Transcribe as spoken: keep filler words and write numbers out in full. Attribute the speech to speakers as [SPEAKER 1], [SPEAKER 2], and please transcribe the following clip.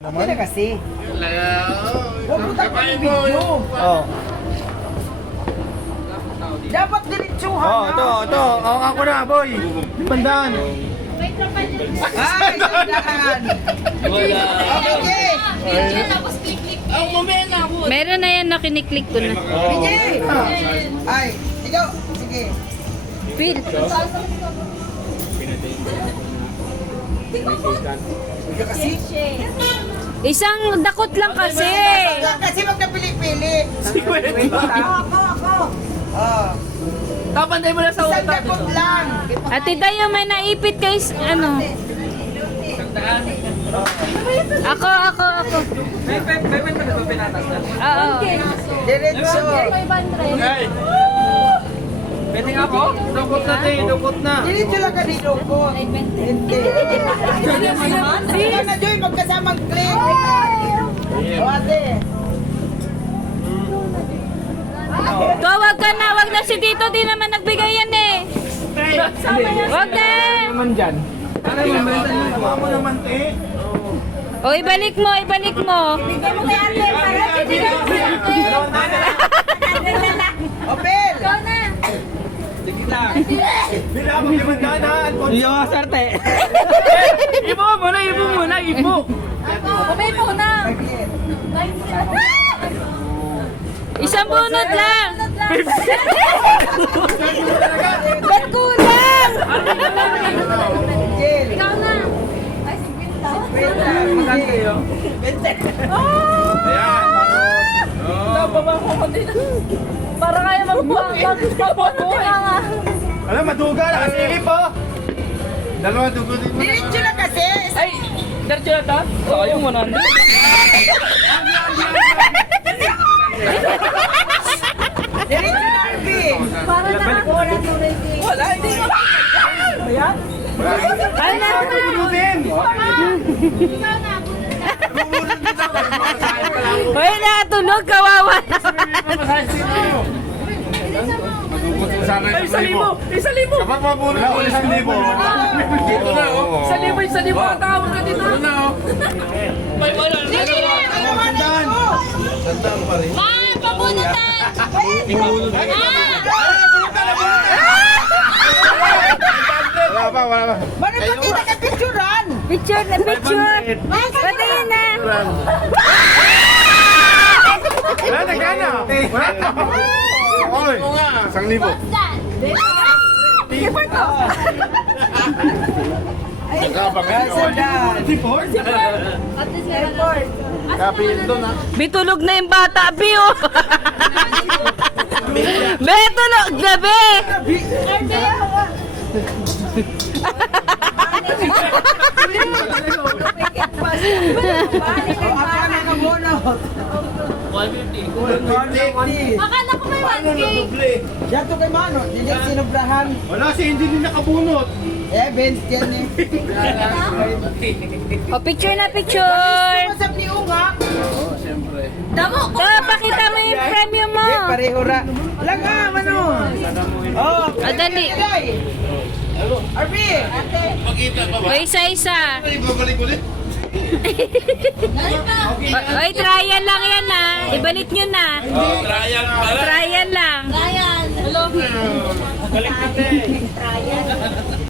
[SPEAKER 1] Okay na kasi. Huwag mo tayo
[SPEAKER 2] Kapain mo.
[SPEAKER 1] video.
[SPEAKER 3] Oh.
[SPEAKER 1] Dapat diretsuhan
[SPEAKER 3] Oh, ito, ito. Oh, ako na, boy. Bandaan.
[SPEAKER 1] Ay, sandaan.
[SPEAKER 2] Wala.
[SPEAKER 1] Okay,
[SPEAKER 4] Video tapos click-click.
[SPEAKER 2] Ang mamena mo.
[SPEAKER 5] Meron na yan na kiniklik ko na.
[SPEAKER 1] okay. Ay, ikaw. Sige.
[SPEAKER 5] Phil.
[SPEAKER 1] Ikaw kasi.
[SPEAKER 5] Isang dakot lang kasi.
[SPEAKER 1] Kasi wag na pili-pili. Ako, ako, ako. Oh.
[SPEAKER 2] Tapantay mo na sa
[SPEAKER 1] Isang
[SPEAKER 2] utak.
[SPEAKER 1] dakot lang.
[SPEAKER 5] Ate tayo may naipit kay s- ano. Ako, ako, ako.
[SPEAKER 2] May payment pa ba pinatas na?
[SPEAKER 5] Oo.
[SPEAKER 1] Diretso.
[SPEAKER 2] Pwede nga po? Dukot na tayo, dukot na.
[SPEAKER 1] Diretso lang ka dito ko. Hindi. Ikaw na, Joy, magkasamang click. O, ate.
[SPEAKER 5] Tawag ka na, wag na si Tito, di naman nagbigay yan eh. Wag na.
[SPEAKER 2] Naman dyan. Ano yung
[SPEAKER 3] Tama mo naman, te.
[SPEAKER 5] O, ibalik mo, ibalik mo.
[SPEAKER 1] Opel.
[SPEAKER 2] Sige lang.
[SPEAKER 3] Bila mo yung bandaan, ha?
[SPEAKER 2] Iyo nga, sarte. Ibo muna, ibo muna, ibo.
[SPEAKER 4] Kumay po na.
[SPEAKER 5] Isang bunot lang. Ba't kulang?
[SPEAKER 1] Jill.
[SPEAKER 4] Ikaw na. Ay, si Gwynta.
[SPEAKER 2] Magkano kayo? Ayan. Nababang ko din.
[SPEAKER 4] Para kaya magbuhat. Magbuhat.
[SPEAKER 3] Alam, maduga, nakasilip, oh. Dalawa, dugo din mo.
[SPEAKER 1] Diretso lang kasi.
[SPEAKER 2] Ay, diretso na ta? Oo, yung one hundred.
[SPEAKER 1] Diretso lang, Arby.
[SPEAKER 4] Para nakakuha ng rating.
[SPEAKER 2] Wala, hindi mo. Ayan.
[SPEAKER 5] Ano?
[SPEAKER 3] Dugo din.
[SPEAKER 4] Ikaw na.
[SPEAKER 5] Hoy, natulog, kawawa.
[SPEAKER 2] Ay, isa libo! Isa libo!
[SPEAKER 3] Kapag mabulot ko, isang libo.
[SPEAKER 2] Dito na, oh. Isa libo, isa libo ang tawag na dito. Dito na, oh. May wala.
[SPEAKER 1] Ano man ito?
[SPEAKER 4] Ma, pabunutan.
[SPEAKER 3] Wala pa, wala pa.
[SPEAKER 1] Mano pa kita ka picturean?
[SPEAKER 5] Picture na picture. Patayin na.
[SPEAKER 3] Wala na gana. Wala na. Oy, isang libo.
[SPEAKER 4] What's that?
[SPEAKER 1] Ay, sandaan.
[SPEAKER 3] Report?
[SPEAKER 4] At least airport.
[SPEAKER 3] Kapi yun doon, ha?
[SPEAKER 5] Bitulog na yung bata, Bi, oh. Be, tulog na, Be.
[SPEAKER 1] Akala ka muna.
[SPEAKER 2] one fifty.
[SPEAKER 4] Akala ko may one K.
[SPEAKER 1] Diyan to kay Mano. Dili sinobrahan.
[SPEAKER 3] Wala, si hindi din nakabunot.
[SPEAKER 1] Eh, Benz yan eh.
[SPEAKER 5] O, picture na picture.
[SPEAKER 1] Masap ni Unga.
[SPEAKER 4] Damo ko.
[SPEAKER 5] Ito, pakita mo yung premium mo.
[SPEAKER 1] Eh, pareho ra. Lang nga, Mano. Oh,
[SPEAKER 5] Ah, dali.
[SPEAKER 1] Arby.
[SPEAKER 5] O, isa-isa.
[SPEAKER 3] Ibabalik ulit.
[SPEAKER 5] O, oy, trial lang yan, ha. Ibalik nyo na.
[SPEAKER 2] Trial pala.
[SPEAKER 5] Trial lang.
[SPEAKER 4] Ryan. Hello.
[SPEAKER 2] Balik natin.